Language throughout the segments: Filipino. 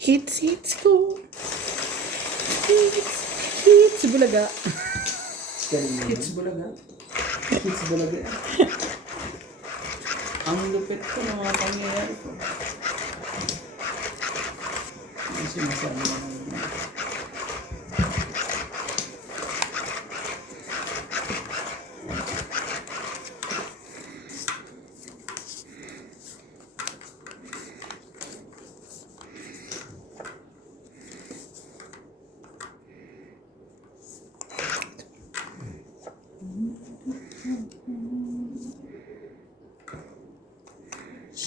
Hits ko. Hits bulaga. Hits bulaga. Hits bulaga. Ang lupit ko ng mga pangyayari ko. Ang sinasabi na ng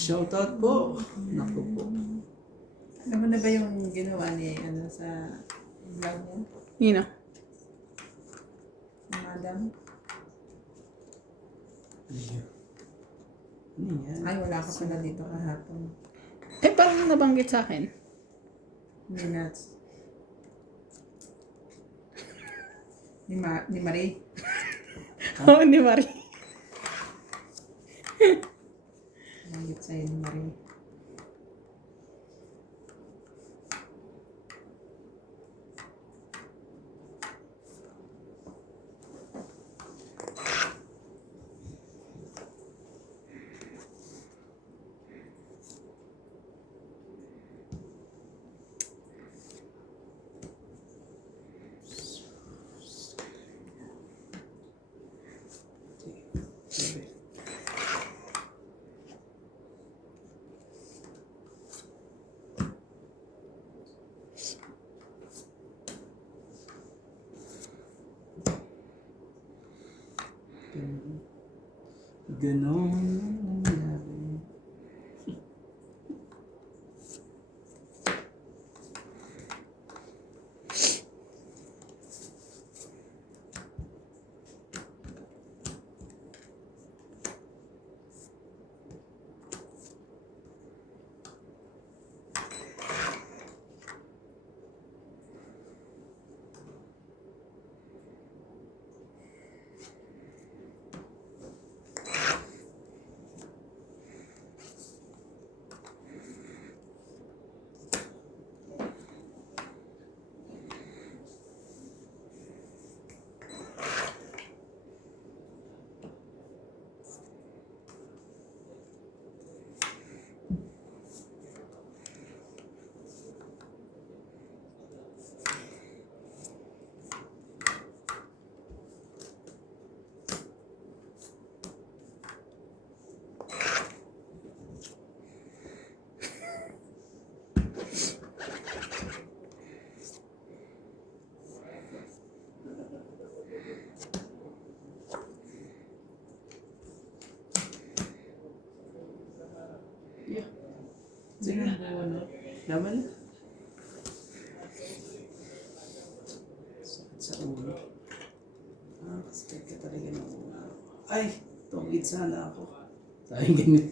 shoutout po. Naku po. Alam mo na ba yung ginawa ni sa vlog niya? Nino. Madam? Ano yan? Ay, wala ka pala dito kahapon. Eh, parang nabanggit sa akin. Minutes. Ni Marie. Oo, ni Marie. Nangit sa'yo ni Marie. Ganon ang nangyari. Yeah. Sige. Laban na. Sakit sa ulo. Sakit ka talaga ng ulo. Ay, tungkit sana ako. Sabi ganyan.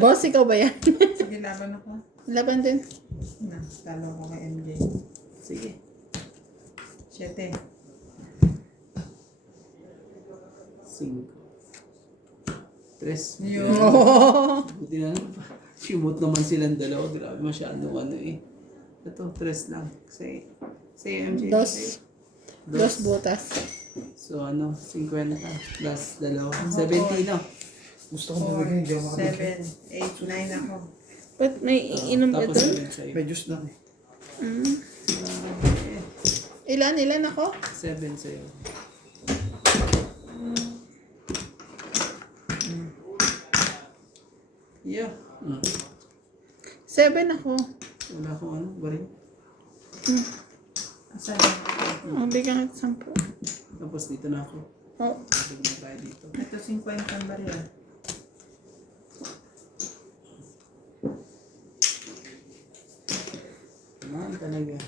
Boss, ikaw ba yan? Sige, laban ako. Laban din. Na, talo ko kay MJ. Sige. 7. 5. 3. Yun. Buti na naman. Simot naman silang dalawa. Grabe masyadong ano eh. Ito, 3 lang. Say MJ. Dos butas. So ano, 50 plus dalawa. 70 na. Gusto ko mabigyan, hindi ako 7, 8, 9 ako. Ba't may iinom ka Tapos dun? 7 sa'yo. May juice lang eh. Mm. Grabe. Ilan ako? 7 sa'yo. Yeah. 7 ako. Wala akong ano, barin. Asan? Oh, bigyan kita 10. Tapos dito na ako. Oh. Bigyan na tayo dito. Ito 50 ang barya. Naman talaga.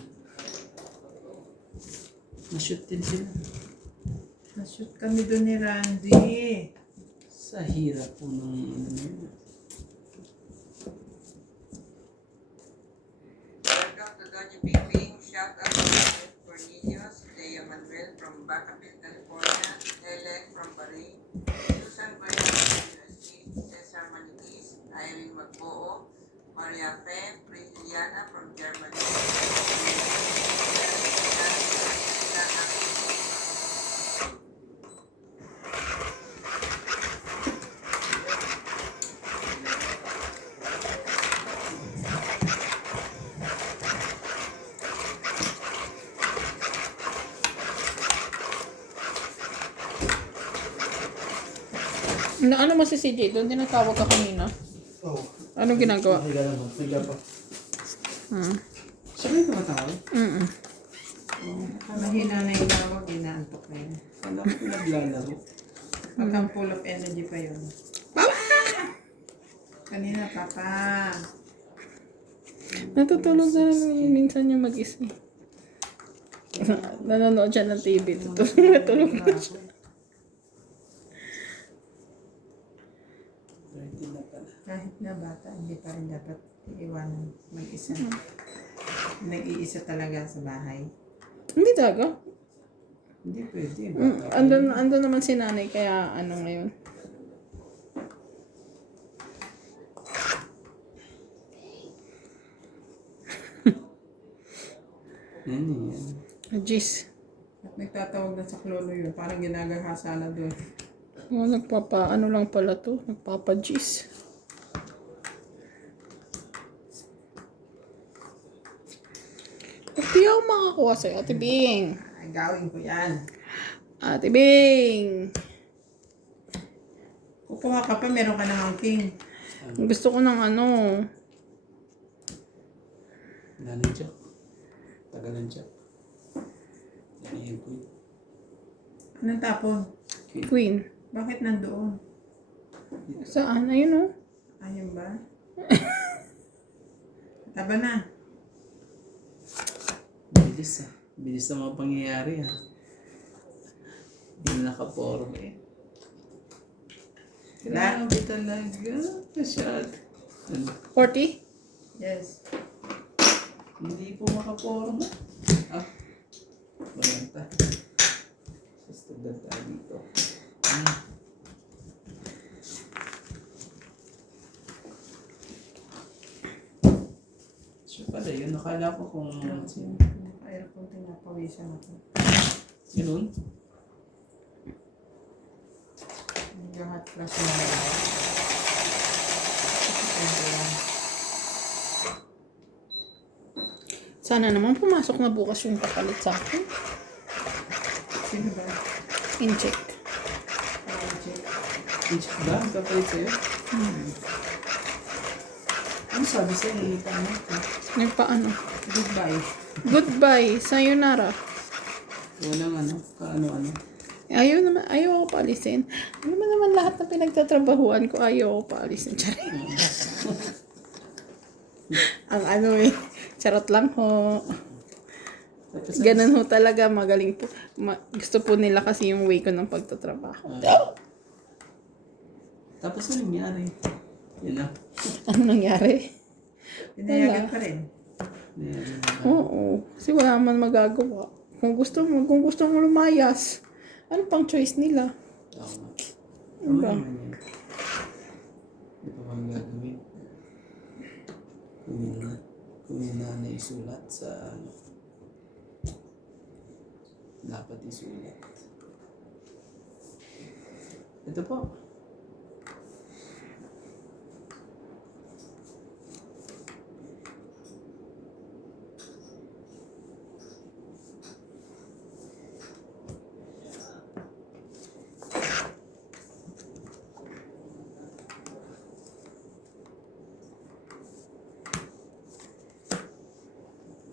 Na-shoot din sila. Na-shoot kami doon ni Randy. Sa hirap po ng ano na yun. Welcome to Doña Ping. Shout out to David Cornelius, Lea Manuel from Bacabel, California, Elec from Bahrain, Susan Guerrero from USA, Cesar Maniquis, Irene Magboo, Maria Fe Prisciliana from Germany. Ano mo si CJ? Doon tinatawag ka kanina. Oo. Anong ginagawa? Higa naman. Higa pa. Siya ba yung tumatawag? Mahina na yung tawag, inaantok na yun. Kala ko naglalaro. Pagkang full of energy pa yun. Kanina, papa. Natutulog na lang yun. Minsan yung mag-isa. Nanonood siya ng TV. Natulog na siya. 13 na pala. Kahit na bata, hindi pa rin dapat iiwanan mag-isa. Nag-iisa talaga sa bahay. Hindi talaga. Hindi pwede. Andun naman si nanay. Kaya ano ngayon. Yan. Jeez. At nagtatawag na sa klolo yun. Parang ginagahasa na doon. Oh, ano lang pala to. Nagpapa-jeez. Hindi ako makakuha sa'yo, Ate Bing. Ay, gawin ko yan. Ate Bing. Kukuha ka pa, meron ka namang king. Gusto ko ng ano. Nanay Jack. Tagalan Jack. Yan yung queen. Anong tapon? Queen. Bakit nandoon? Saan? Ayun o. Ayun ba? Taba na. Bilis ah. Bilis na mga pangyayari ah. Hindi na nakaporm eh. Grabe talaga. Masyad. 40? Yes. Hindi po makaporm ah. 40. Gusto ganda dito. Siya pala yun. Nakala ko kung Ayaw kong tinapawisan ako. yun. Nag-hot flash na lang. Sana naman pumasok na bukas yung kapalit sa akin. Sino ba? In-check. Check. Inch ba? Ang kapalit sa'yo? Ano sabi sa'yo? Hindi pa ano? Nagpaano? Goodbye. Goodbye. Sayonara. Walang ano? Kaano-ano? Ayaw ako paalisin. Ano ba naman lahat na pinagtatrabahuan ko, ayaw ako paalisin. Charing. Ang ano eh. Charot lang ho. Tapos Ganun ho talaga. Magaling po. Gusto po nila kasi yung way ko ng pagtatrabaho. Tapos ano nangyari? Yun lang. Ano nangyari? Pinayagan pa rin. Oo. Kasi wala man magagawa. Kung gusto mo lumayas, ano pang choice nila? Tama. Ano ba? Hindi pa bang gagawin? Kung na naisulat sa ano. Dapat isulat. Ito po.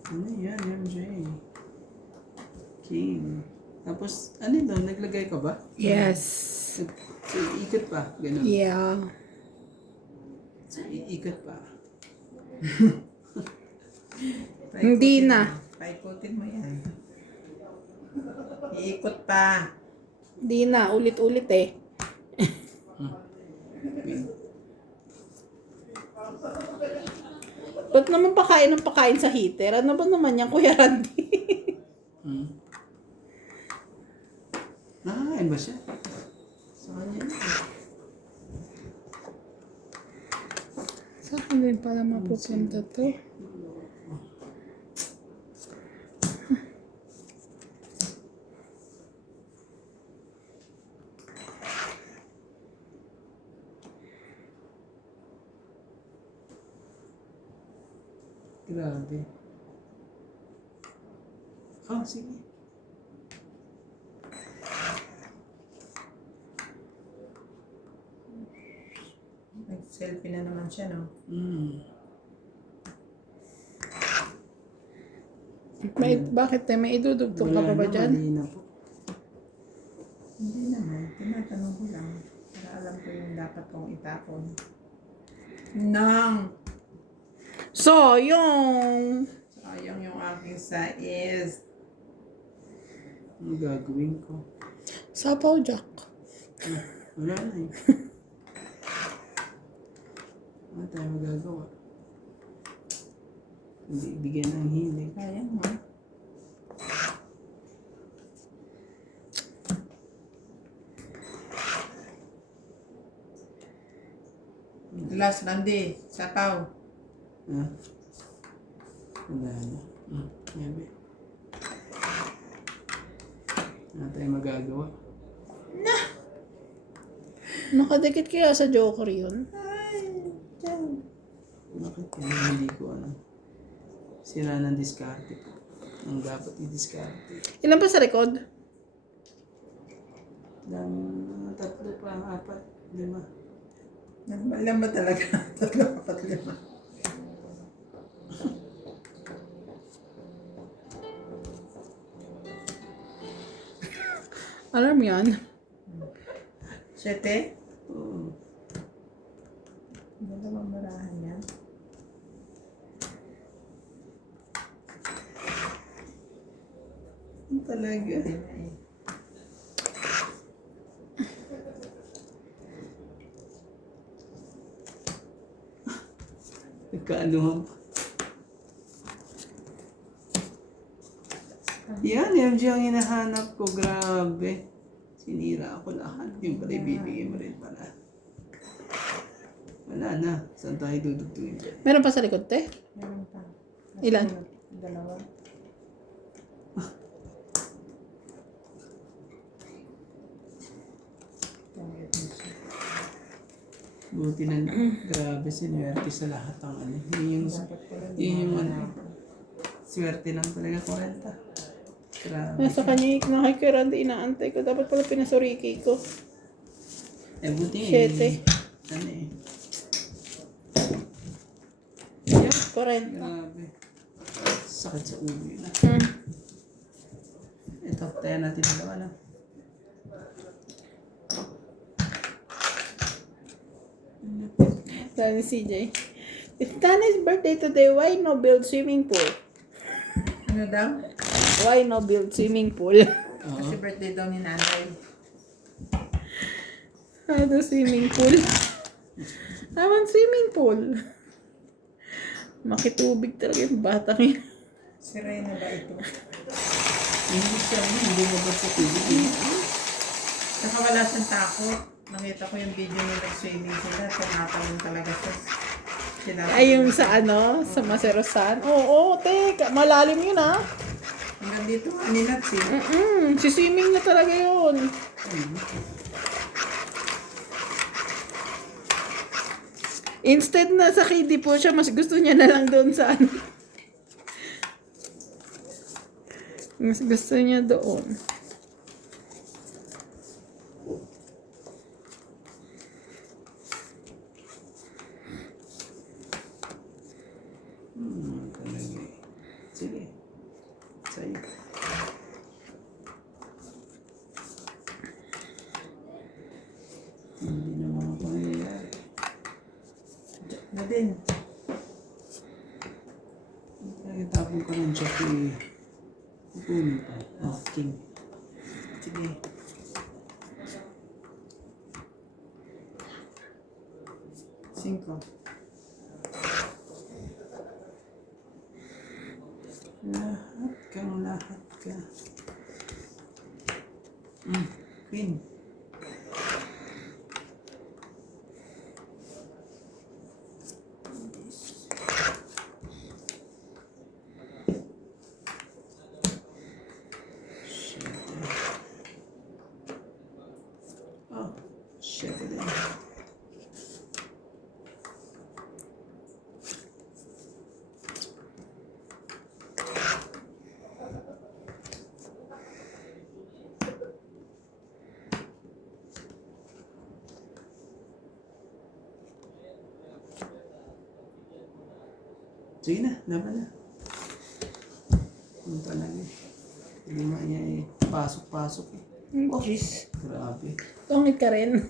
Ano yan, MJ? King. Tapos, ano yun? Naglagay ka ba? Yes. So, iikot pa. Ganun. Yeah. So, iikot pa. Hindi na. Paikutin mo yan. Iikot pa. Hindi na. Ulit-ulit eh. Ba't naman pakain ng pakain sa heater? Ano ba naman yan, Kuya Randy? Nakakain ba siya? So, ano yun? Sa akin din. rin pala mapupunta to. Grabe. Oh, sige. Nag-selfie na naman siya, no? Bakit may idudugtong ka pa ba dyan? Mali na po. Hindi naman. Tinatanong ko lang. Para alam ko yung dapat kong itapon. Nang! So, yung... Sayang yung aking size. Ano gagawin ko? Sapaw, Jack. Wala na eh. Wala tayo magagawa. Hindi bigyan ng hilig. Sayang, ha? Last Randy, sapaw. Ha? Wala na. Yabi. Wala tayo magagawa. Nakadikit kaya sa Joker yun? Ay, dyan. Bakit? Hindi ko ano. Sira ng diskarte po. Ang dapat i-diskarte. Ilan pa sa likod? Tatlo pa, 4, 5. Ilan ba talaga? 3, 4, 5. Alarm yan. 7? Oo. Dalawang barahan yan. Talaga. Nagkaanuhan pa. Yan, MJ ang hinahanap ko. Grabe. Sinira ako lahat. Yung pala ibibigay mo rin pala. Wala na. Saan tayo dudugtungin dyan? Meron pa sa likod, te? Meron pa. Ilan? Dalawa. Buti na grabe, sinuwerte sa lahat ang ano. Yun yung ano. Swerte lang talaga 40. Grabe. Nasa kanya yung nakikiranda, inaantay ko. Dapat pala pinasuriki ko. Buti 7. Ano eh. Yan, 40. Grabe. Sakit sa ulo yun. Ito, tayo natin dalawa na. Sabi ni CJ, it's Tana's birthday today. Why no build swimming pool? Ano daw? Why no build swimming pool? Kasi birthday daw ni nanay. Ano swimming pool? Naman swimming pool. Makitubig talaga yung batang yun. Si Reyna ba ito? Hindi siya, hindi mo ba sa TV? Saka wala siyang takot. Nakita ko yung video nila nag-swimming sila. Tumatalon talaga sila. Ay, yung sa ano, sa Maserosan. Oo, teka, malalim yun ah. Hanggang dito, aninat si. Si swimming na talaga yun. Instead na sa kiddie po siya, mas gusto niya na lang doon sa ano. Mas gusto niya doon. Talaga eh. Sige. Sa'yo. Hindi naman ako nangyayari. Na din. Nagtapon ka ng jack eh. Kukunin pa. Oh, king. Sige. Cinco. Lahat ka. Queen. Sige na, laban na. Ano talaga eh. Hindi mo niya eh. Pasok-pasok eh. Oh, jeez. Grabe. Tungit ka rin.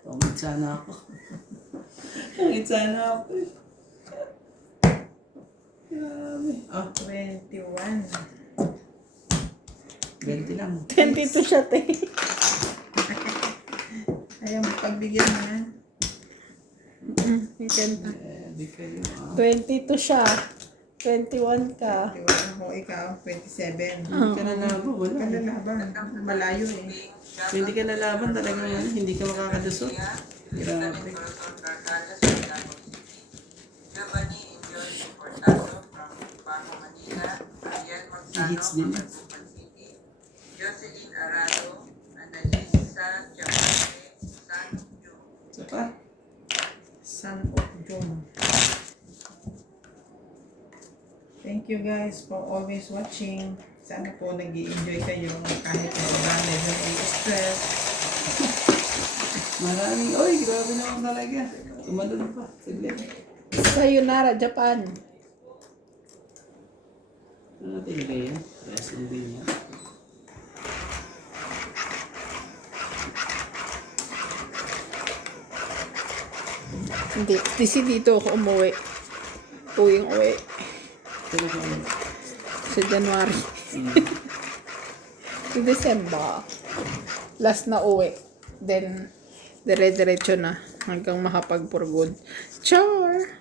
Tungit sana ako. Tungit sana ako eh. Grabe. Ah, 21. 20 lang. 22 siya, te. Ayaw mo pagbigyan mo na. You can. Di kayo ah. 22 siya. 21 ka. 21 ako, ikaw, 27. Hindi ka nalaban, wala. Kalalaban. Malayo eh. Kung hindi ka nalaban, talagang ano, hindi ka makakalusot. Elizabeth Corazon Carcalas from Davao City. Giovanni Enjoy Portado from Baco, Manila. Ariel Magsano Hits from din. Caloocan City. Jocelyn Arado. Annalisa Chapate. San June. Isa pa? Son of June. Thank you guys for always watching. Sana po nag-i-enjoy kayo kahit medyo stress. Maraming, oy, grabe naman talaga. Tumalun pa. Saglit. Sayonara, Japan. Ano natin ilagay yan? Wrestling din yan. Hindi. Kasi dito ako umuwi. Uwi. Pero kung Sa January. Sa December. Last na uwi. Then, dire-diretso na. Hanggang makapag for good. Char!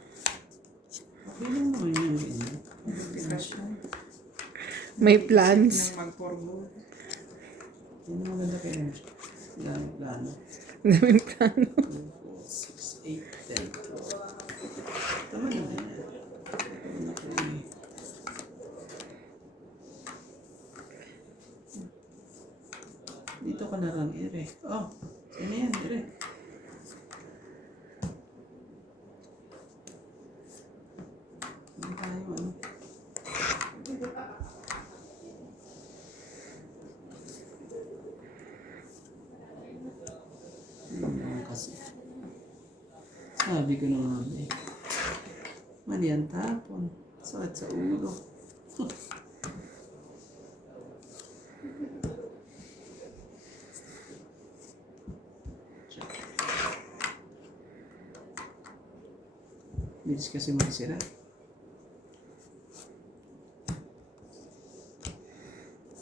okay lang naman yun. Ganyan. May plans. Nang mag-forgo. Yan ang maganda kayo. Yan ang plano. Daming plano. 2, 4, 6, 8, 10. Tama na din yan. Tama na ko eh. Dito ka na lang, Ire. Oh, ano yan, Ire? Ano tayo, ano? Ano naman kasi? Sabi ko naman eh. Mali ang tapon. Sakit sa ulo. Bilis kasi magsira.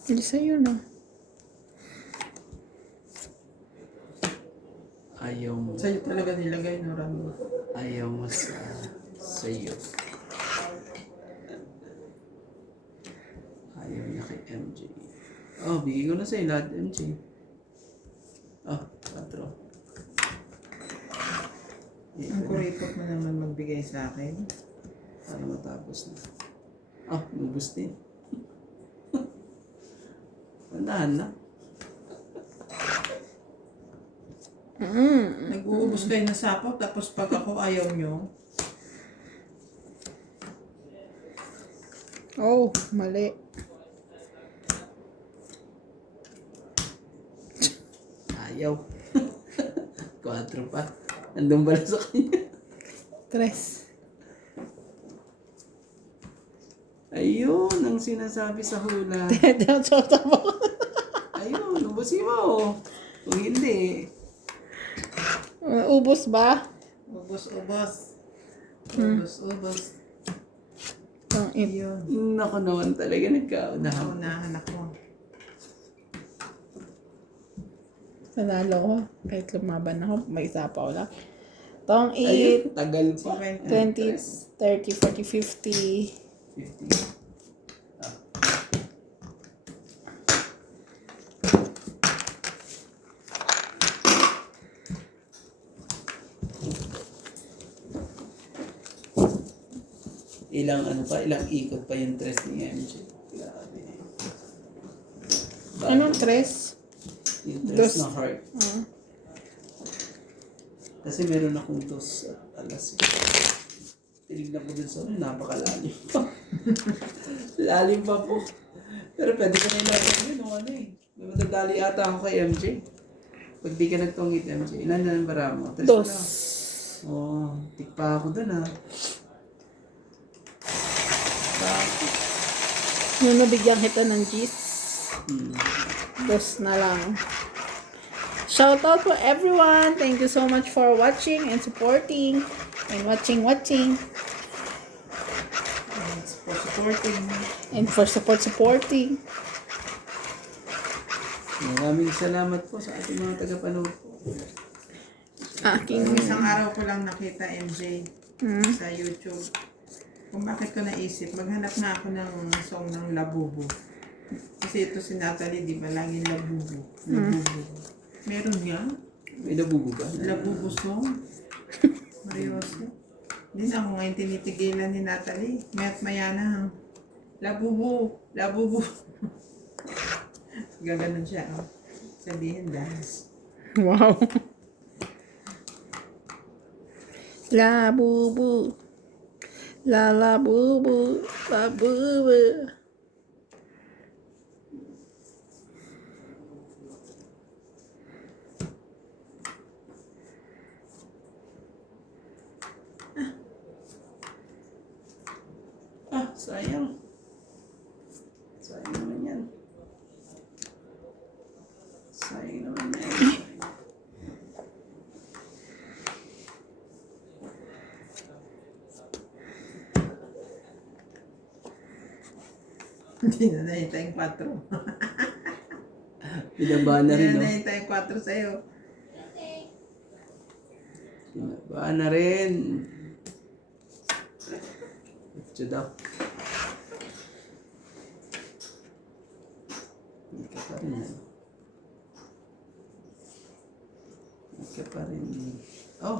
Hindi sa'yo na. Ayaw mo. Sa'yo talaga nilagay no Rambo. Ayaw mo sa'yo. Ayaw niya kay MJ. Oh, bigay ko na sa'yo lahat, MJ. Oh, 4. Ang kuripot mo naman magbigay sa akin. Para matapos na. Oh, lubos din. Tandahan na. Nag-uubos kayo ng sapaw, tapos pag ako ayaw nyo, Oh, mali. Ayaw. 4 pa. Andun ba sa kanya? 3. Ayun, ang sinasabi sa hula. Ayun, ubusin mo. Kung hindi, Ubus ba? ubos. Ang Yun. nako naman talaga nagkaunahan. Naunahan ako. Nanalo ko. Kahit lumaban ako, may isa pa wala. Tong Ayun, 8, tagal pa. 20, 30, 40, 50. 50. Ilang ikot pa yung tres ni MJ. Grabe. Anong 3? Yung tres Dos. na heart. Kasi meron akong dos at alas. Tinignan ko dun sa napakalalim pa. Lalim pa po. Pero pwede ka na ilagay yun, ano eh. May madadali ata ako kay MJ. Pag di ka nagtungit MJ, ilan na ang bara mo? 3 Dos. na. Oo, tikpa ako dun ah. Yung nabigyan kita ng gis. Hmm. Dos na lang. Shout out to everyone. Thank you so much for watching and supporting. And watching. Thanks for supporting. And for supporting. Maraming salamat po sa ating mga tagapanood po. Aking Isang araw ko lang nakita MJ sa YouTube. Kung bakit ko naisip, maghanap nga ako ng song ng Labubu. Kasi ito si Natalie, di ba? Laging Labubu. Meron nga. May nabubo ba? Labubu song. Marioso. Hindi na ako ngayon tinitigilan ni Natalie. Mayat maya na. Labubu. Gaganon siya. Oh. Sabihin dance. wow. La bubu. La bubu. La bubu. Sayang. Sayang naman yan. Sayang naman yan. Hindi na nahita yung 4. Pinabahan na Hindi rin, na no? nahita yung 4 sa'yo. Pinabahan na rin. Ito daw. Hindi ka pa rin, ano? Hindi ka pa rin. Oh!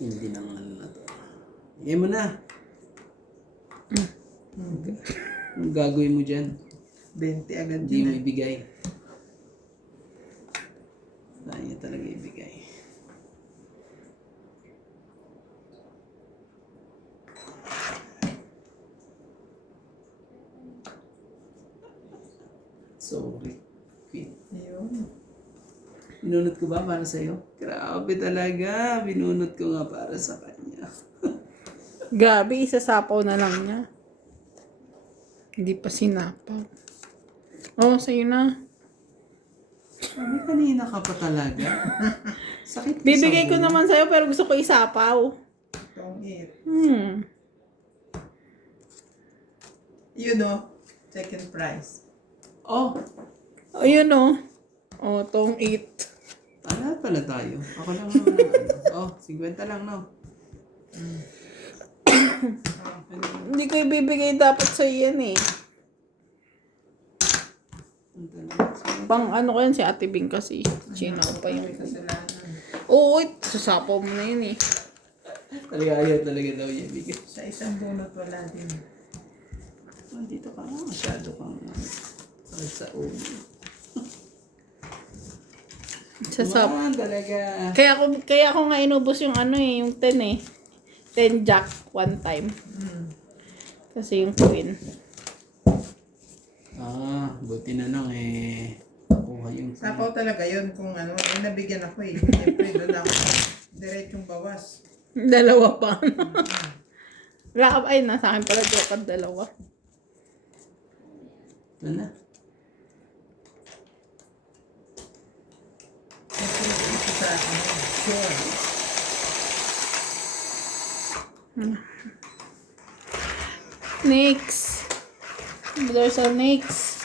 Hindi nang ano na to. Iyan mo na. Anong gagawin mo dyan? 20 agad Hindi mo yun. ibigay. Kaya niya talaga ibigay. Sorry. Queen. Ayun. Binunot ko ba para sa'yo? Grabe talaga. Binunot ko nga para sa kanya. Grabe, isasapaw na lang niya. Hindi pa sinapaw. Oh, sa'yo na. Sabi kanina ka pa talaga. Sakit Bibigay ko sa buhay. naman sa'yo pero gusto ko isapaw. Itong it. You know, second prize. Oh! O, yun o. O, tong 8. Lahat pala tayo. Ako lang naman ang ano. Oh, 50 lang, no? Hindi ko ibibigay dapat sa yan eh. Pang ano ko yan si Ate Bing kasi. Chinaw pa yung... May kasalanan. Oo, sasapaw mo na yun eh. Talaga ayaw talaga daw yan. Bigay. Sa isang bunot wala din. Oh, dito ka nga. Masyado kang sakit sa ulo. Sasap. Naman talaga. Kaya ako nga inubos yung ano eh, yung 10 eh. 10 jack one time. Kasi yung queen. Buti na lang eh. Nakuha yung... Sapaw talaga yun kung ano. Eh, nabigyan ako eh. Siyempre doon ako. Diretsong bawas. Dalawa pa. Wala ka ay nasa akin pala joke at dalawa. Ano na? Ito sa akin. Sure. Next. There's a next.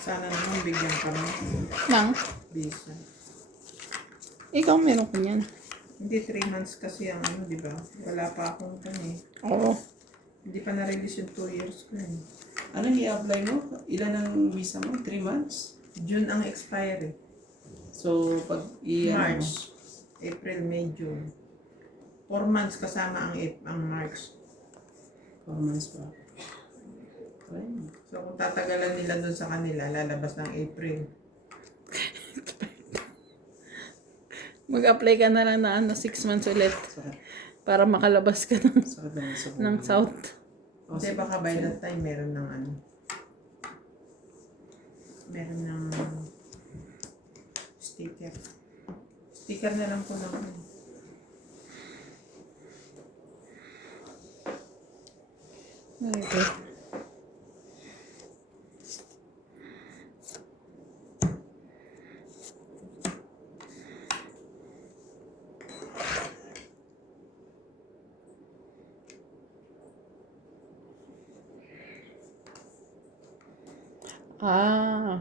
Sana naman bigyan kami. Nang, Bisa. ikaw meron ko niyan. Hindi 3 months kasi ang ano, di ba? Wala pa akong kani. Oo. Hindi pa na-release yung 2 years ko eh. Anong i-apply mo? Ilan ang visa mo? 3 months? June ang expiry. So, pag March, April, May, June. 4 months kasama ang March. 4 months pa. Okay. So kung tatagalan nila doon sa kanila, lalabas ng April. Mag-apply ka na lang na 6 months ulit Sakit. para makalabas ka Sakit naman sa ng buhay. south. Hindi, baka by that time meron ng ano. Meron ng sticker. Sticker na lang po lang. Okay. Ah.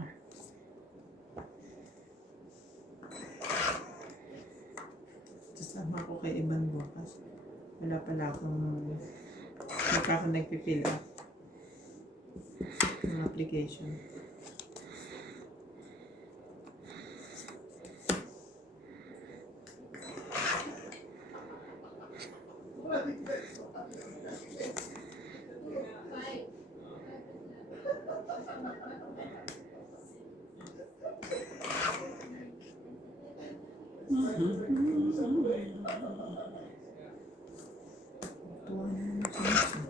Sasama ko kay Iban bukas. Wala pala akong nagpifill up ng application. Tuwa na naman siya.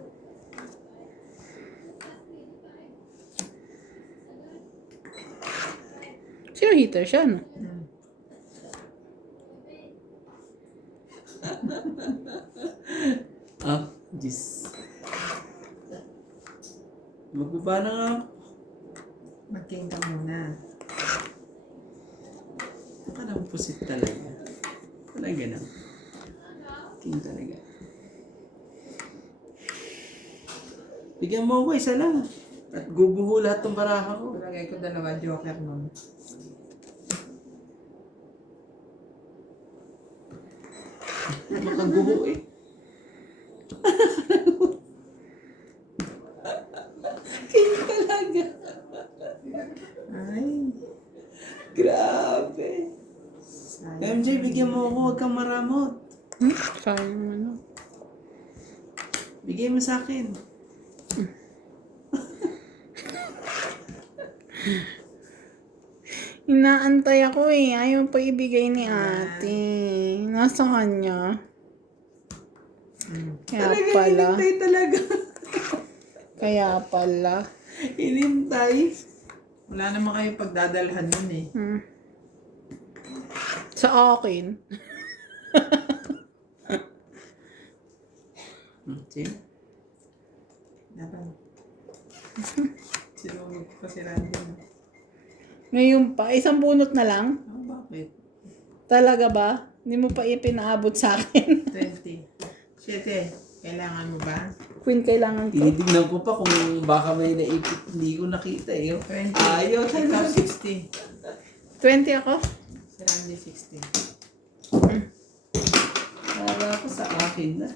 Sino heater siya, no? Ah, Diyos. Magbaba na nga. Mag-king ka muna. Parang pusit talaga. Talaga na. King talaga. Bigyan mo ako isa lang. At guguho lahat ng baraha ko. Palagay ko dalawa joker nun. Makaguho eh. King talaga. Ay, Grabe. sayang. MJ, bigyan mo ako. Huwag kang maramot. Sayang ano. Bigay mo sa akin. Inaantay ako eh. Ayaw pa ibigay ni ate. Nasa kanya. Kaya Talaga, pala. hinintay talaga. Kaya pala. Hinintay. Wala naman kayo pagdadalhan nun eh. Sa akin. Sige. Dapat. Sinunod pa si Randy. Ngayon pa, isang bunot na lang? Oh, bakit? Talaga ba? Hindi mo pa ipinaabot sa akin. 20. 7. Kailangan mo ba? Queen, kailangan ko. Tinitignan ko pa kung baka may naipit. Hindi ko nakita eh. 20. Ayaw Ikaw talaga. 60. 20 ako? Si Randy 60. Para ko sa akin na.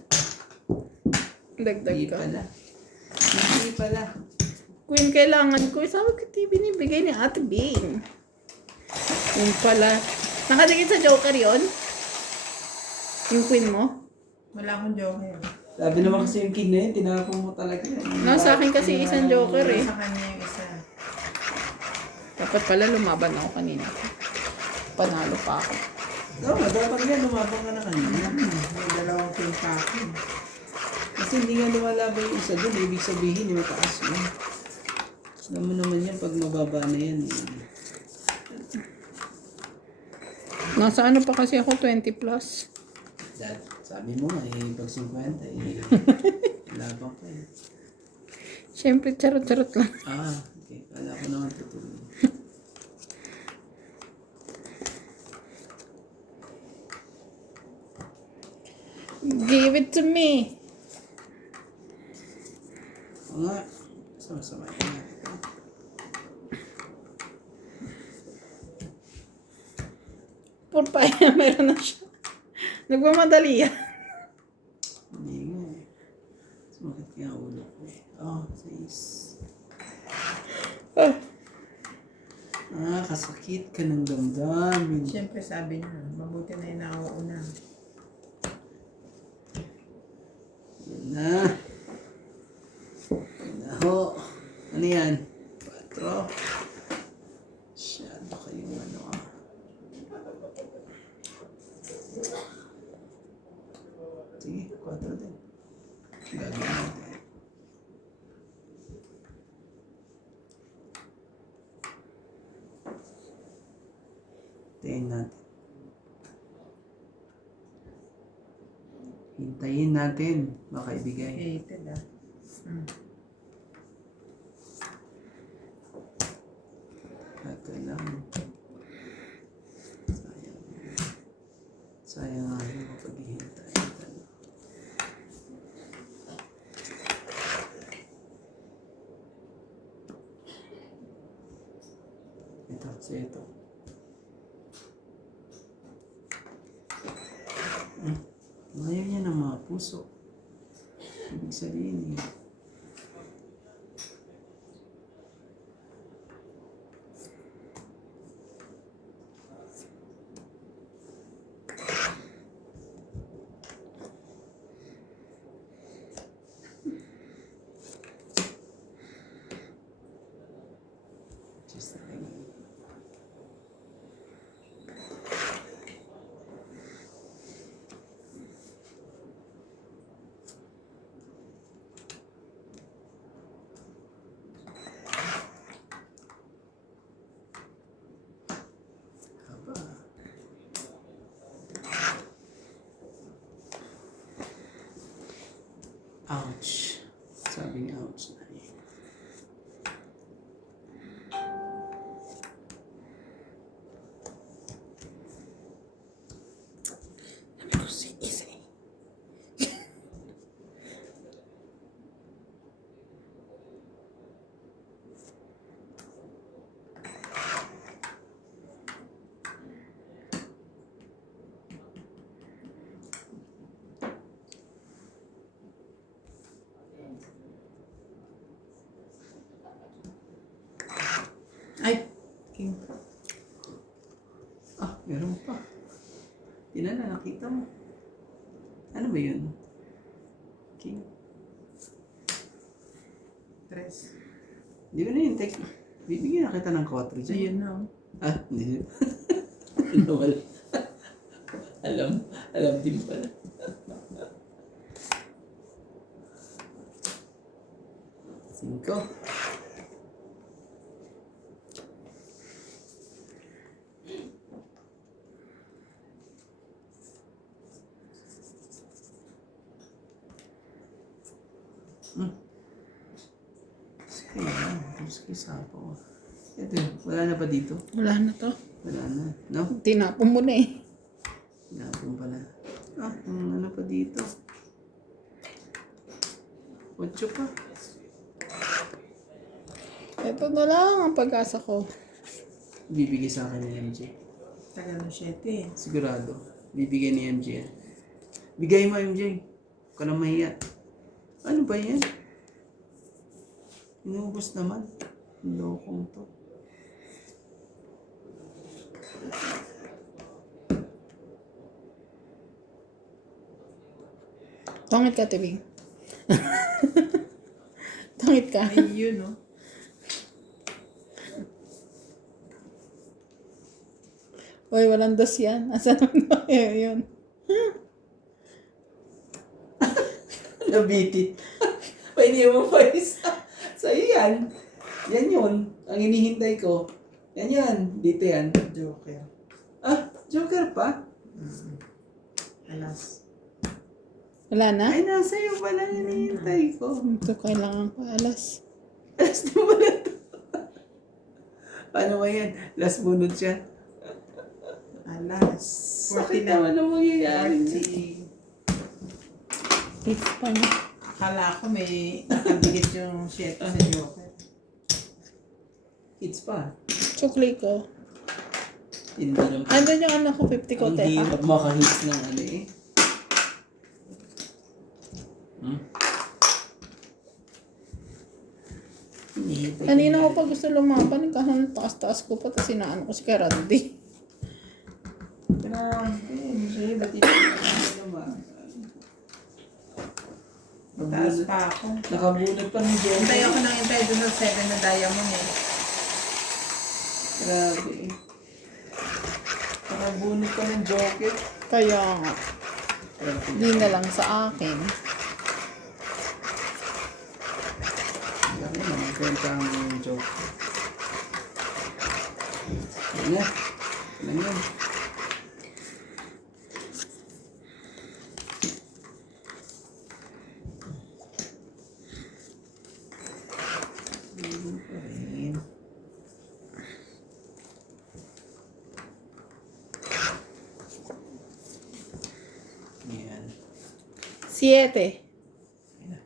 Dagdag Hindi ka. pala. Hindi pala. Queen, kailangan ko. Sabi ko, binibigay ni Ate Bing. Yung pala. Nakadikit sa Joker yon. Yung queen mo. Wala akong joker. Sabi naman kasi yung king na yun, tinapon mo talaga. Nasa akin kasi isang Joker eh. Sa kanya yung isa. Dapat pala lumaban ako kanina. Panalo pa ako. Oo, dapat nga lumabang ka na kanina. May dalawang king pa ako. Kasi hindi nga lumalaban yung isa doon. Ibig sabihin, yung mataas yun. Alam mo naman yan, pag mababa na yan. Nasa ano pa kasi ako, 20 plus. Dad, sabi mo nga pag 50, labang ka eh. Siyempre, charot-charot lang. Ah, okay. Kala ko naman tutuloy. Give it to me. Oo nga. Sama-sama ka na. Purpaya, meron na siya. Nagmamadali yan. Hindi nga eh. Sumakit kaya ang ulo ko eh. Oh, sis. Kasakit ka ng damdamin. Siyempre sabi niya, mabuti na yung nauuna. Yan na. Yan na ho. Ano yan? 4. Masyado kayong ano ah. 4 din. Gagawin natin. Hintayin natin. Hintayin natin, mga kaibigan. Hated ah. Ito lang. Sayang. Sayang nga yung mapaghihintay. Ito, ito. Ayaw niya ng mga puso. Ibig sabihin eh. Just like haba. Ouch. Sabing ouch na eh. Ay, king. Ah, meron pa. Yun na, nakita mo. Ano ba yun? King. Tres. Di ba na yung tech? Bibigyan na kita ng 4 dyan. Ayun na oh. Ah, hindi. Wala. Alam din pala. Cinco. Sige yan. Sige, sapo. Ito, wala na ba dito? Wala na to. Wala na. No? Tinapon mo na eh. Tinapon pala. Ah, ano pa dito? 8 pa. Ito na lang ang pag-asa ko. Bibigay sa akin ni MJ. Tagal na 7. Sigurado. Bibigay ni MJ yan. Bigay mo, MJ. Huwag ka na mahiya. Ano ba yan? Inubos naman. Lokong to. Tangit ka, Tibing. Tangit ka. Ayun oh. Uy, walang dos yan. Asan mo na yun? Nabitit. Pwede mo pa isa. Sa'yo yan. Yan yun. Ang hinihintay ko. Yan. Dito yan. Joker. Ah, Joker pa? Alas. Wala na? Ay, nasa iyo pala ang hinihintay ko. Ito kailangan ko alas. Last na pala ito. Paano ba yan? Last bunod siya. Alas. Sakit 40 na. naman ang mangyayari. 40. It's pa niya. Akala ko may nakabigit yung 7 sa Joker. Kids pa. Chukli ko. Hindi naman. Andun yung anak ko, 50 ko, Ang teka. hirap makahits ng ano eh. Hinihintay ko Kanina ko yan. pa gusto lumaban, kahit taas-taas ko pa, tapos inaano ko si Karandi. Grabe. Siya, ba't hindi ko naman? Taas pa ako. Nakabunot pa ni Jen. Hintay ako nang hintay doon sa 7 na diamond eh. Grabe. Nakabunot pa ng Joker. Kaya nga. Di na lang sa akin. Alam mo, magkwenta ang joke. Yan na. Yan yan. Ayun pa rin. Yan. 7. Ayan,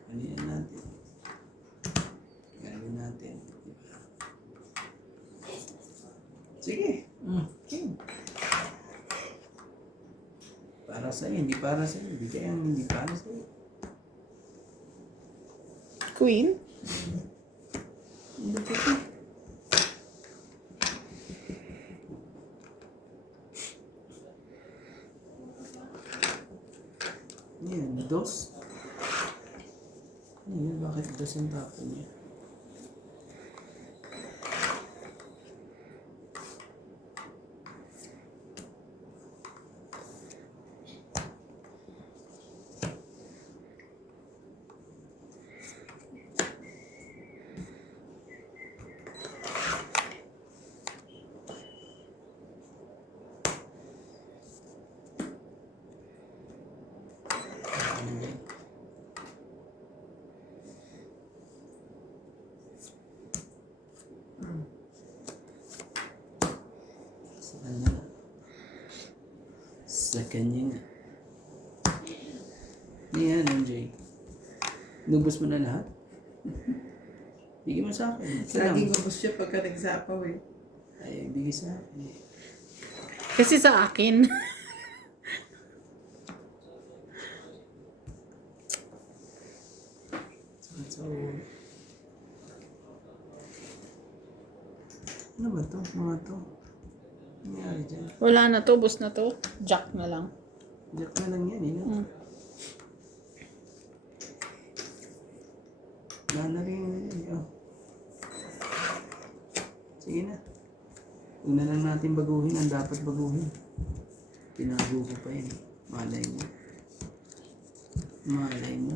ganyan natin. Ganyan natin. Diba? Sige. Okay. Para sa'yo, hindi para sa'yo. Hindi kayang hindi para sa'yo. Queen. Hindi pwede. Yan, dos. Yan, bakit dos ang tapo niya? Sa kanya nga. Sa kanya nga. Yan, MJ. Nubos mo na lahat? Bigyan mo sa akin. Ito lang. Laging ubos siya pagka nagsapaw eh. Ay, bigay sa akin. Kasi sa akin. So, ano ba to? Mga to? Ano nangyari dyan? Wala na to, bus na to. Jack na lang. Jack na lang yan, eh. No? Wala na rin yun. Oh. Sige na. Huwag na lang natin baguhin ang dapat baguhin. Tinago ko pa yun. Malay mo. Malay mo.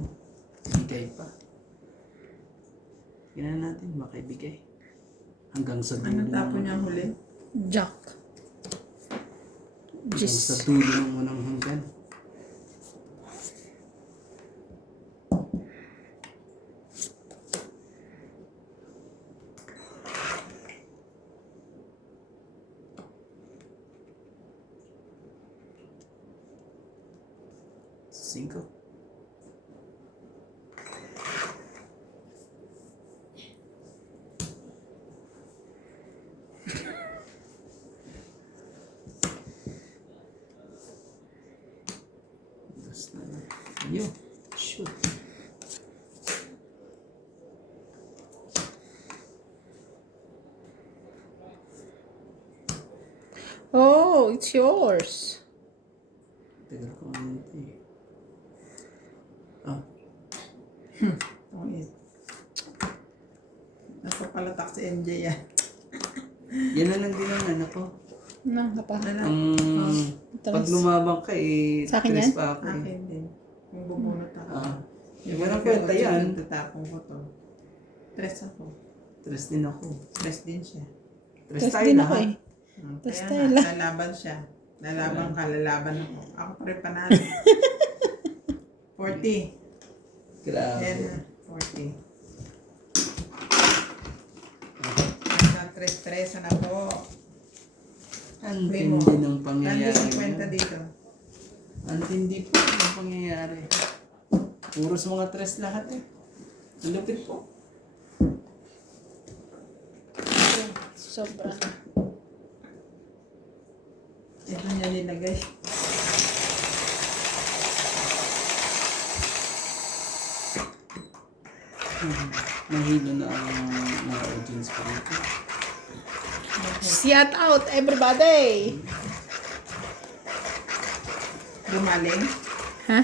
Bigay pa. Tingnan natin, makaibigay. Hanggang sa dulo. Anong tapo niya huli? Jack. Hanggang sa dulo ng unang hanggan. Cinco. Dos na lang. Yo, shoot. Oh, it's yours. Tagal ko nga nito eh. Ah, Okay. Nasa palatak si MJ yan. yan na lang din ang anak ko. Nang pa. Ano? Pag lumabang ka eh, Sa akin tres yan? pa ako eh. Akin din. Kung bubunot ako. Ah, Yung meron mga kwenta yan. Tatapong ko to. Tres ako. Tres din ako. Tres din siya. Tres Test tayo din ako lahat. eh. Kaya Tres nga, tayo lang. lalaban siya. Lalaban ka, lalaban ako. Ako pa rin panalo. 40. Grabe. Yan na. 40. Nasa tres-tres na po. Ang Primo. tindi ng Nandito pangyayari. 50 dito. Ang tindi po ng pangyayari. Puros mga tres lahat eh. Ang lupit po. Sobra. Ito niya nilagay. Nahilo na ang mga audience ko rito. Shout out everybody. Gumaling. Ha?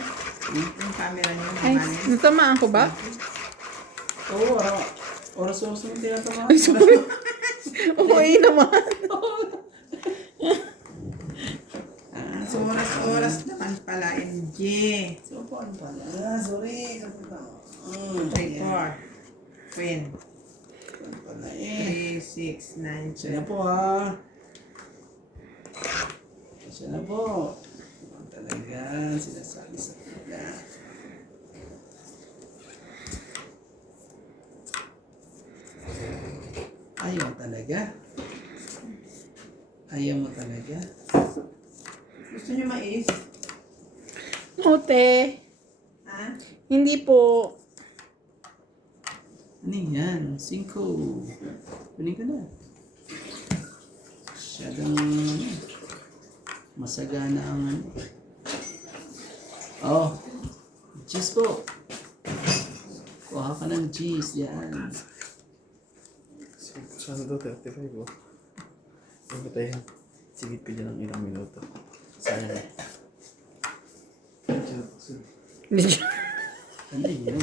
Yung camera niyo Ay, gumaling. natamaan ko ba? Oo, oras-oras mo tinatamaan. Ay, sorry. Okay naman. So, oras-oras naman pala, MJ. po, ano pala? Ah, sorry. Mm, 3, yan. 4. Queen. Ano pala eh. 3, 6, 9, Siya na po ha. Siya na po. Ano talaga, sinasabi sa kanila. Ayaw talaga. Ayaw mo talaga. Gusto niyo mais? Note. Ha? Hindi po. Ano yan? 5. Kunin ko na. Masyadong masagana ang ano. Oh, cheese po. Kuha ka ng cheese. Yan. Sana daw 35 oh. Ang batayan. Sigit ko dyan ng ilang minuto. Sayang eh. Ano yun?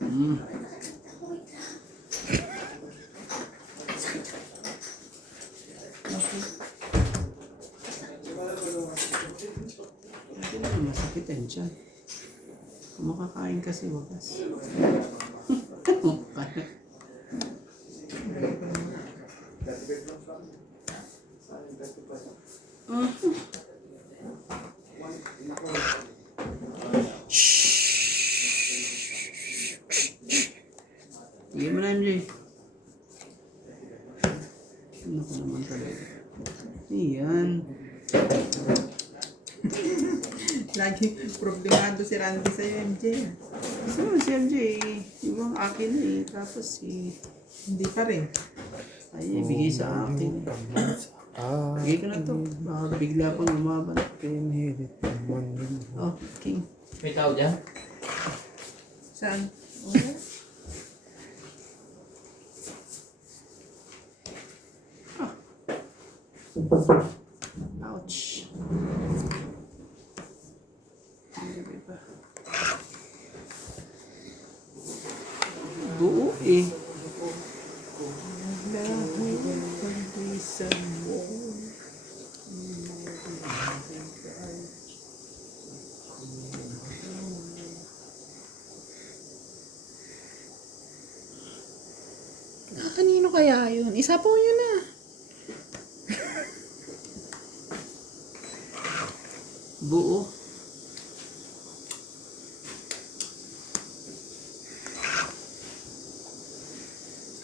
Mm. Okay. Hindi naman masakit yan dyan. Kung makakain kasi wagas. Sige mo na, MJ. Ano ko naman talaga. Iyan. Lagi problemado si Randy sa'yo, MJ. Kasi naman si MJ, yung akin na eh. Tapos Hindi pa rin. ay ibigay sa akin. Ah, Bigay ko na to. Baka bigla pang lumaban. pinilit naman yun. Oh, king. May tao dyan? Saan? Ouch. Buo eh. Kanino kaya yun? Isapaw nyo na. Buo.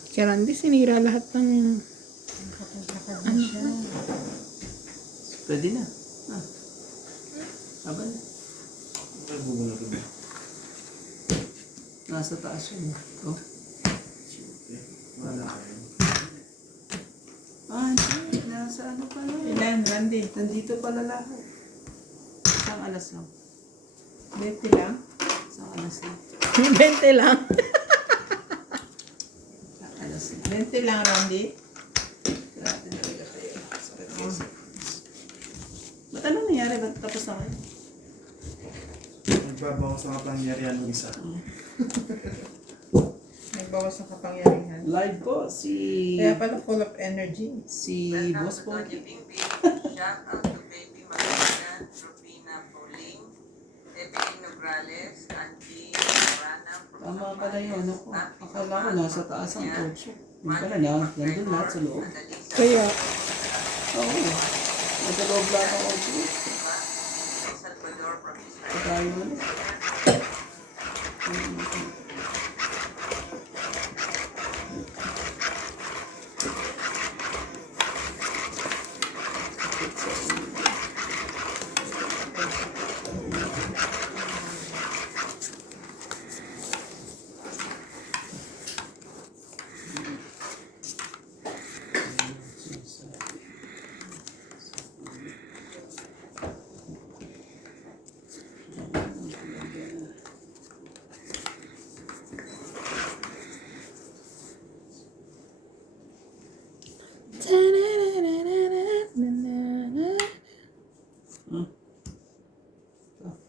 Kaya Randy, sinira lahat ng... Pwede na. Ah. Aban. Nasa taas yun. Oh. Wala. Ah, hindi. Nasa ano pala. Ilan, Randy? Nandito pala lahat. Isang alas lang. 20 lang? Isang alas lang. 20 lang. Isang alas lang. 20 lang, Randy? Grabe talaga kayo. Sakit kasi. Ba't ano nangyari? Ba't tapos na kayo? Nagbabawas ang kapangyarihan ng isa. Nagbawas ng kapangyarihan. Live po si... Kaya pala full of energy. Si Welcome Boss to Tony Pogi. Bingbing. Shout out to Baby Magdalena, Rufina Pauling, Evelyn Nograles, Angie Marana, Tama pala yun. Ano ko? Akala ko nasa taas ang coach. Yung pala na, nandun lahat sa loob. Kaya, Oo. Nasa loob lahat ang coach. Salvador from Israel. Patayo mo na.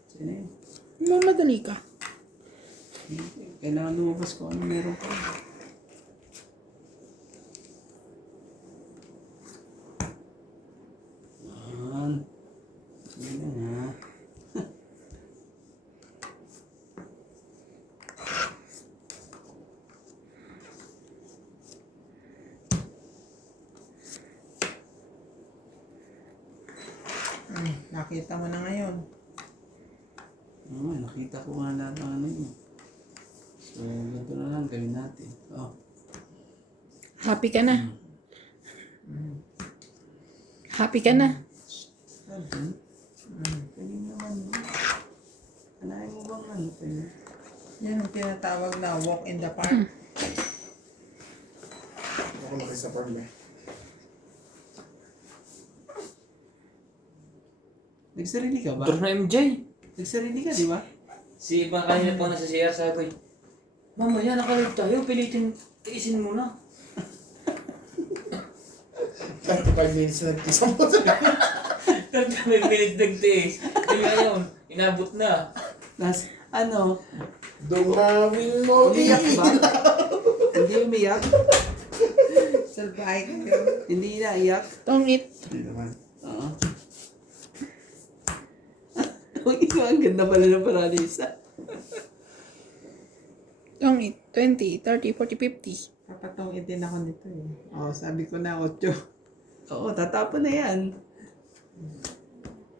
Sino yun? mamadali ka. Kailangan lumabas ko ano meron pa. Yan. Sige na. nakita mo na ngayon. Oo, nakita ko nga lahat ng ano yun. So, ganito na lang gawin natin. Oh. Happy ka na. Happy ka na. Sabi, pwede naman. Anahin mo bang ano? Pwede. Yan ang tinatawag na walk in the park. Ako laki sa farm eh. Nagsarili ka ba? Ito na MJ. Nagsarili ka, di ba? Si Iba kanina po nasa CR sabi, mamaya nakalive tayo, pilitin, tiisin mo na. 35 minutes na nagtisang mo sa 35 minutes nagtiis. Hindi ngayon, inabot na. Ano? Dumawin mo. Umiyak ba? Hindi umiyak? Salbahe kayo. Hindi na iyak? Tongit. Hindi naman. Oo. Ang ganda pala ng paralisa. Tongit. 20, 30, 40, 50. Papatong din ako nito eh. Oh, sabi ko na 8. Oo, tatapon na yan.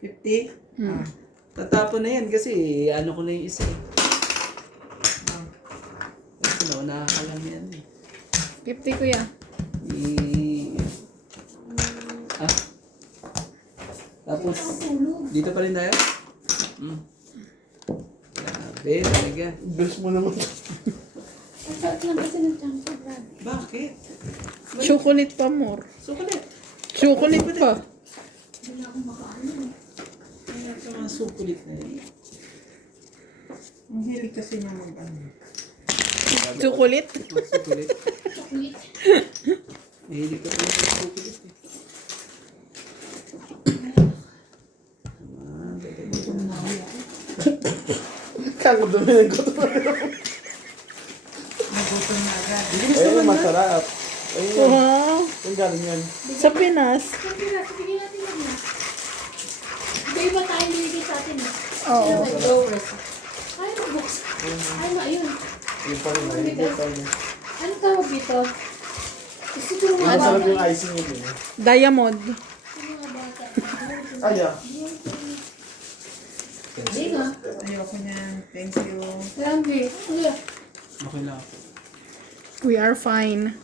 50? Hmm. Tatapon na yan kasi ano ko na yung isa. Kasi naunahan ka lang yan eh. 50 kuya. Ah. Tapos, dito pa rin tayo? Grabe, talaga. Bless mo naman. Ang sarap lang kasi ng champo, grabe. Bakit? Chocolate pa more. Sukulit. Chocolate pa. Hindi na ako makaano. Kaya ka mga sukulit na yun. Ang hilig kasi niya mag-ano. Chocolate. Sukulit. Chocolate. Mahilig ka pala sa sukulit eh. Kang dumi ng gusto. Nagutom na agad. Ayun, masarap. Ayun. Wow. Saan galing yan? Sa Pinas. Sabi na, bigyan natin lang na. Iba-iba tayo binigay sa atin eh. Oo. Ay, mag-box. Ay, ayun. Yung pa rin. Yung pa rin. Ano tawag dito? Gusto ko mga Masarap bata. yung icing yun eh. Diamond. Gusto ko mga bata. Ay, ah. Hindi nga. Ayoko niyan. Thank you. Grabe. Kuya. Okay lang. We are fine.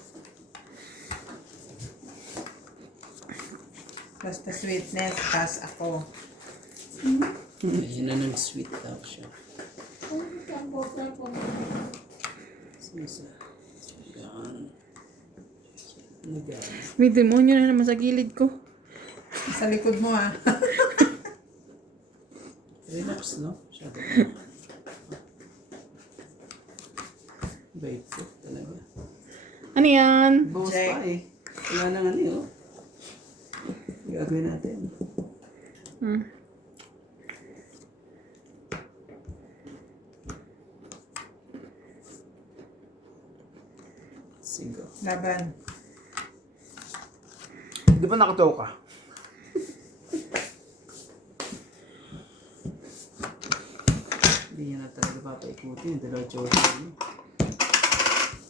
Basta sweetness, pass ako. Ayun na ng sweet daw siya. Champo. Sisa. Yan. Ano yan? May demonyo na naman sa gilid ko. Sa likod mo ah. Relax, no? Shadow. Bait ko talaga. Ano yan? Bawas Check. pa eh. Wala nang ano yun. Gagawin natin. Hmm. Single. Laban. Di ba nakataw ka? Hindi niya na talaga papaikutin. Dalawa choice niya.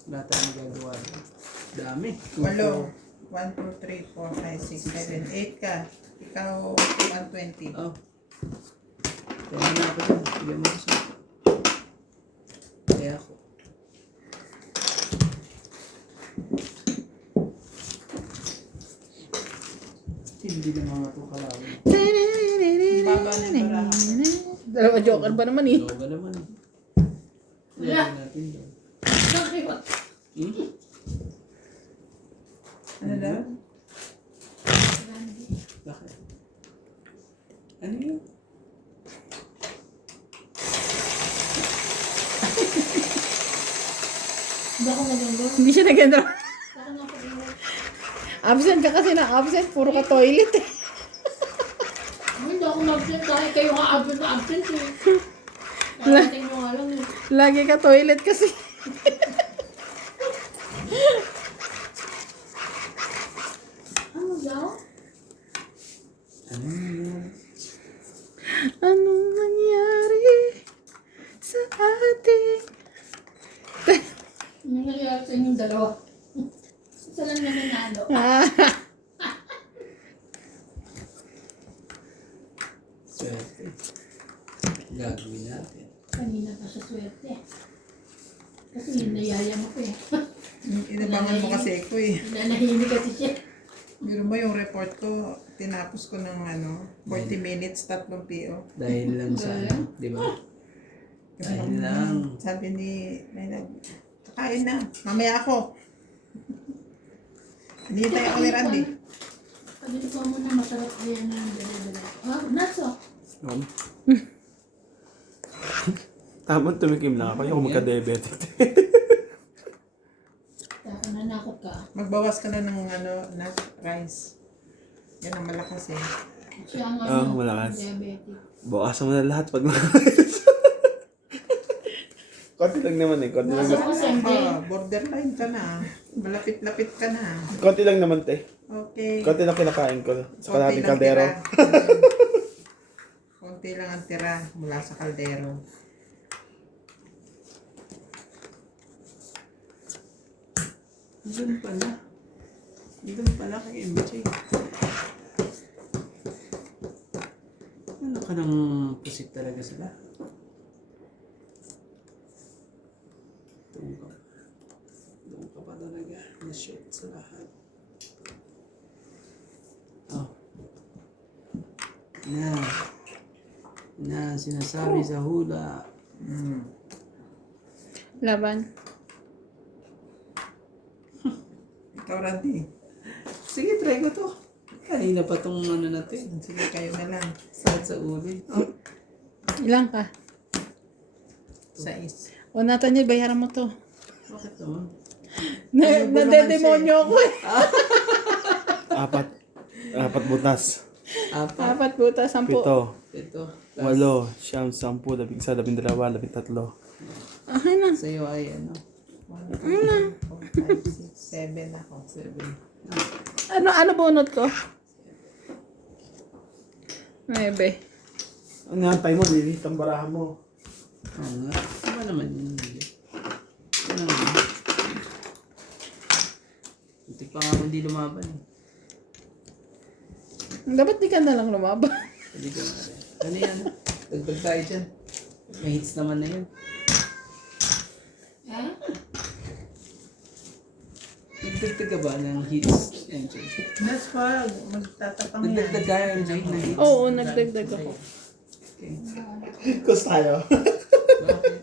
Wala tayong magagawa. Dami. 8. 1, 2, 3, 4, 5, 6, 7, 8 ka. Ikaw, 120. Oh. Kaya na ako yun. Bigyan mo ko siya. Kaya ako. Hindi na mga ito kalawin. Baba na yung baraha. Dalawa joker ba naman eh? Loga naman. Lagyan natin doon. Hmm? Ano daw? Bakit? Ano yun? Hindi ako naganda. Hindi siya naganda. Baka napag-iwan. Absent ka kasi na absent. Puro ka toilet eh. Hindi ako nag-absent kahit kayo nga absent na absent eh. Nakating mo nga lang eh. Lagi ka toilet kasi. Ano daw? Ano yun? Anong nangyari sa ating... Ano nangyari sa inyong dalawa? Isa lang na nanalo. ko eh. Nanahimik kasi siya. Biro mo yung report ko, tinapos ko ng 40 minutes, 3 PO. Dahil lang sa ano, di ba? Dahil lang. Sabi ni Maynag, kakain na, mamaya ako. Hinihintay ako ni Randy. Pagdito ko muna masarap yan na dala-dala. Ah, nuts oh. Tamang tumikim lang ako. Yung magka-diabetic. Kaya nanakot ka. Magbawas ka na ng na rice. Yan ang malakas eh. Siya ang malakas. diabetic. Bukasan mo na lahat pag konti lang naman eh. Konti lang, Bukasan mo same day. Borderline ka na. Malapit-lapit ka na. konti lang naman te. Okay. Konti lang kinakain ko. Sa kalating lang kaldero. tira. Konti lang ang tira mula sa kaldero. Doon pala. Doon pala kay MJ. Ano ka ng pusit talaga sila? Doon ka. Doon ka pa talaga. Na-shoot sa lahat. Oh. Na sinasabi sa hula. Laban. Ikaw, Randy. Sige, try ko to. Kanina pa tong ano natin. Sige, kayo na lang. Sakit sa ulo. Ilang ka? 6. O Nathaniel, bayaran mo to. Bakit naman? Nandedemonyo ako eh. 4 butas. Apat. 4 butas, 10. 7, Ito. 8, 9, 10, 11, 12, 13. Okay na. Sa'yo ay ano? 1, 2, 3, 4, 5, 6, 7 ako. 7. Ano bunot ko? 9. Ano nga tayo mo? Lilit ang barahan mo. Oo nga. Tama naman yun. Ano naman? Hindi pa nga ako hindi lumaban. Dapat di ka na lang lumaban. Hindi ka nga rin. Ano yan? Dagdag tayo dyan. May hits naman na yun. Ha? Nagdagdag ka ba ng hits? Yan, Jay. That's why magtatapang yan. Nagdagdag tayo ng Jay na hits? Oo, nagdagdag ako. Okay. Kus tayo. Bakit?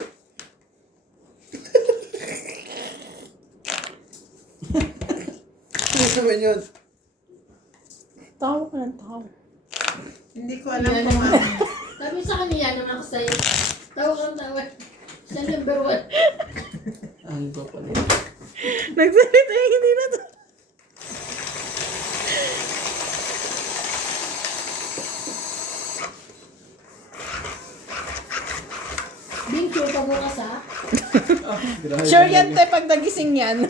Ano naman yun? Tawa ka ng tawa. Hindi ko alam Yan kung naman. ano. Sabi sa kanya naman ako sa'yo. Tawa kang tawa. Siya number 1. Ano ba pala? Nagsalita yung hindi na to. Bing, sure pa bukas ha? Sure yan, te, pag nagising yan.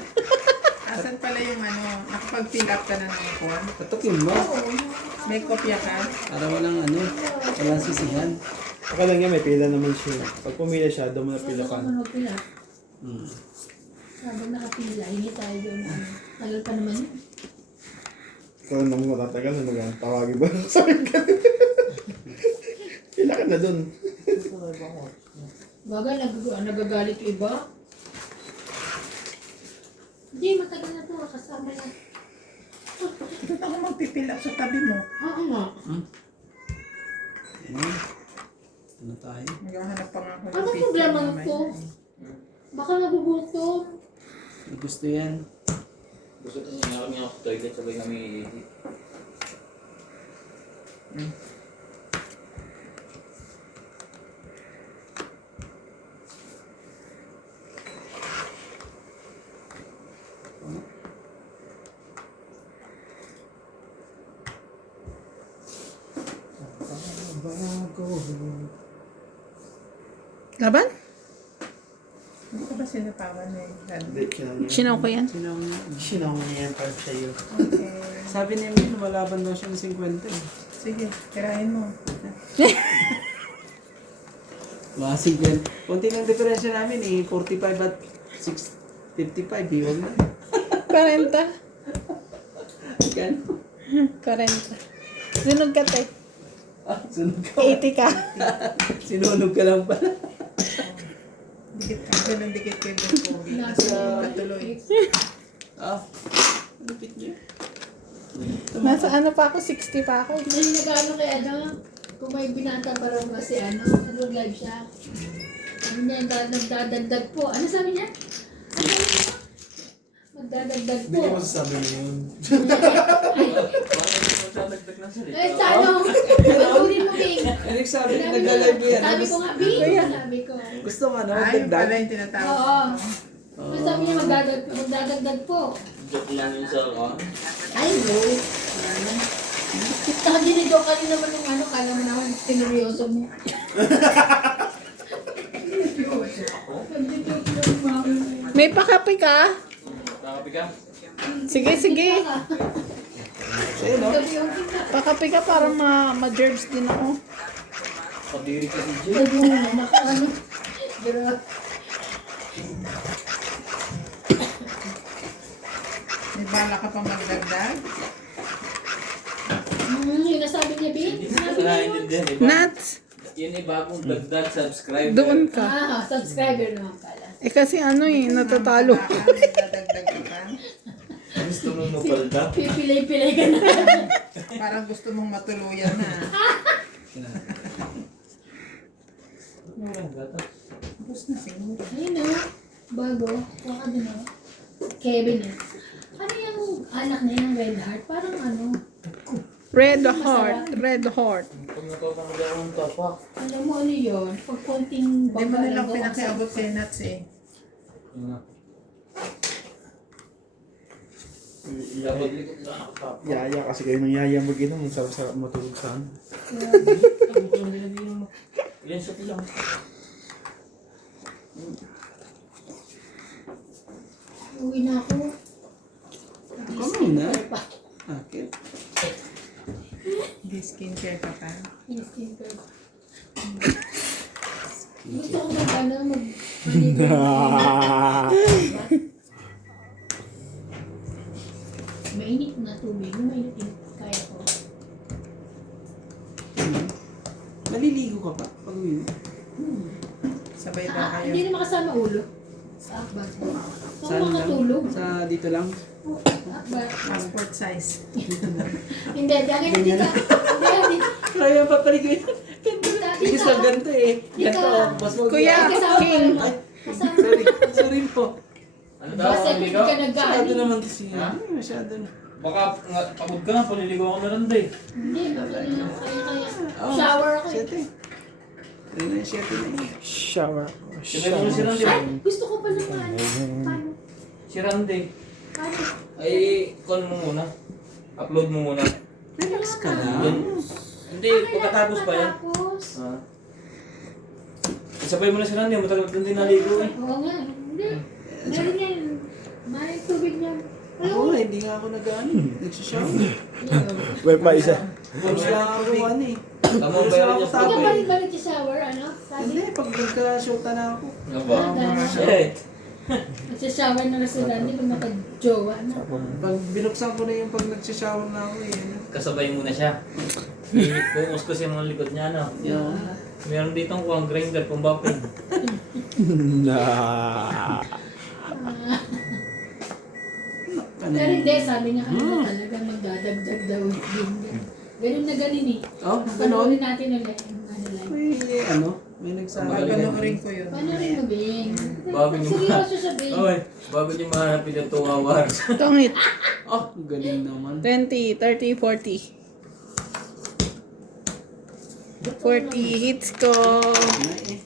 Asan pala yung nakapag-fill up ka na ng form? Patok yun ba? May kopya ka? Para walang walang sisihan. Okay lang yan, may pila naman siya. Pag pumila siya, doon mo na pila ka. Ano magpila? Hmm. Habang nakapila, hingi tayo doon. Tagal pa naman yun. Ikaw naman matatagal, ano ba? Tawagin ba? Sabi ka. Pila ka na doon. Bagay, nagagalit yung iba. Hindi, matagal na to. Kasama na. Ito ako mag-fill up sa tabi mo. Oo nga. Yan. Ano tayo? Maghahanap pa nga ako ng Ano picture problema mamaya. ko? Baka nabubuto. May gusto yan. Gusto ko nga kami ako toilet sabay kami Laban? Hindi ko ba sinapawan eh? Hindi, Sinaw ko yan. Sinaw niya. Sinaw mo yan para sa'yo. Okay. Sabi ni Emil, lumalaban daw siya ng 50 eh. Sige, tirahin mo. Mga 50. Kunti lang diferensya namin eh. 45 at 655 eh. Huwag na. 40. Gan? 40. Sunog ka, te. Sunog ka. 80 ka. Sinunog ka lang pala. Dikit ka, ganun dikit kayo ng COVID. Kasi patuloy. Ah, Lupit niya. Nasa ano pa ako, 60 pa ako. Hindi nag-ano kay ano, kung may binata pa raw kasi ano, nag-live siya. Sabi niya, nagdadagdag po. Ano sabi niya? Ano sabi niya? Magdadagdag Hindi po. ko masasabi niyo yun. Magdadagdag ng salita. Eh, sa ano? Pagkunin mo, Bing. Eric sabi, Sabi nagla-live ko, yan. sabi ko nga, Bing. Sabi ko. Gusto nga no, Ay, yung pala dagdag. yung tinatawag. Oo. Sabi niya, magdadagdag po. Joke lang yun sa ako. Ay, no. Saka dinijoke ka rin naman yung ano, kala mo naman, tineryoso mo. Nagdijoke lang mo. May pakapi ka? Nakapi ka? Sige, sige. Ayun no? Pakapi ka para ma-germs din ako. Kadiri ka si Jay. Sabi mo, ano. Pero, May bala ka pang magdagdag? yung nasabi niya, Bing? Hindi mo Sabi na niya yun. naiintindihan, di ba? Nuts, Yun ay bagong dagdag subscriber. doon ka. Subscriber naman pala. Eh kasi ano eh, natatalo. Baka magdadagdag ka pa. Gusto mo mapalda? Pipilay-pilay ka na. Parang gusto mong matuluyan na. Walang gata. Tapos na siguro. Ayun o. Bago. Baka din o. Kevin eh. Ano yung anak na yung Red Heart? Parang ano. Red heart, red heart. Pag natutanggal ako ng tapak. Alam mo ano yun? Pag konting Hindi mo nilang bago, pinakiabot kay Nuts eh. Yun na. Ilabot likod na ako tapak. Yaya kasi kayo ng yaya mag-inom. Ang sarap-sarap matulog saan. Yan sa lang. Uwi na ako. Ikaw muna. Akit. Hindi skincare ka pa. Yung skincare. Gusto ko mag-ano, mainit na tubig. Mainit yung kaya ko. Maliligo ka pa pag uwi mo. Sabay ba kayo? Hindi na makasama ulo. Sa akbag. Saan Saan lang? makatulog? Sa dito lang. Akbag. Passport size. Hindi, dahil hindi ka. Hindi, Kaya pa paligoy. hindi Isa ka. ganito eh. Di ka. Ganito. Mas mag- Kuya, Kasama ka King. naman. Kasama Sorry. Sorry po. Ano daw? Basta hindi Paligaw? ka Masyado nag-aani. naman kasi. Ha? Masyado na. Baka pagod ka na, paliligaw ako na lang day. Hindi, kaya. Oh, Shower ako eh. Siyete. Ayun na, siyete na yun. Shower. Sabay mo na si Randy. Ay, gusto ko pa naman. Paano? Si Randy. Paano? Ay, con mo muna. Upload mo muna. Relax ka lang. Yan. Hindi, pagkatapos pa yan. Tapos. Ah. Isabay mo na si Randy, matagal kang din naligo eh. Oo nga. Hindi. Meron yan. May tubig niya. Ako, hindi nga ako nag-ano. Nagsishower. May pa isa. Tapos lang ako ano eh. Tama ba yan niya sa Hindi ka kapay? balik balik sa shower, ano? Hindi, Sabi, pag nagka-shota na ako. Ano ba? Shit! nagsashower na sa Randy pag nakag-jowa na. Pag binuksan ko na yung pag nagsishower na ako eh. Ano? Kasabay mo na siya. Pumus ko siya mga likod niya, ano? Yun. Meron dito ang kuwang grinder, kung bakit. Pero hindi, sabi niya kanina talaga magdadagdag daw. Ganun na ganun eh. Oh, Panoorin ganon. natin ulit yung ano live. May ano, may nagsabi. Papanoorin ko yun. Paano rin mo, Bing? Bago niyo Seryoso siya, Bing. Oy, bago niyo mahanapin yung 2 hours. Tongit. Oh, galing naman. 20, 30, 40. 40 hits ko. Ano eh.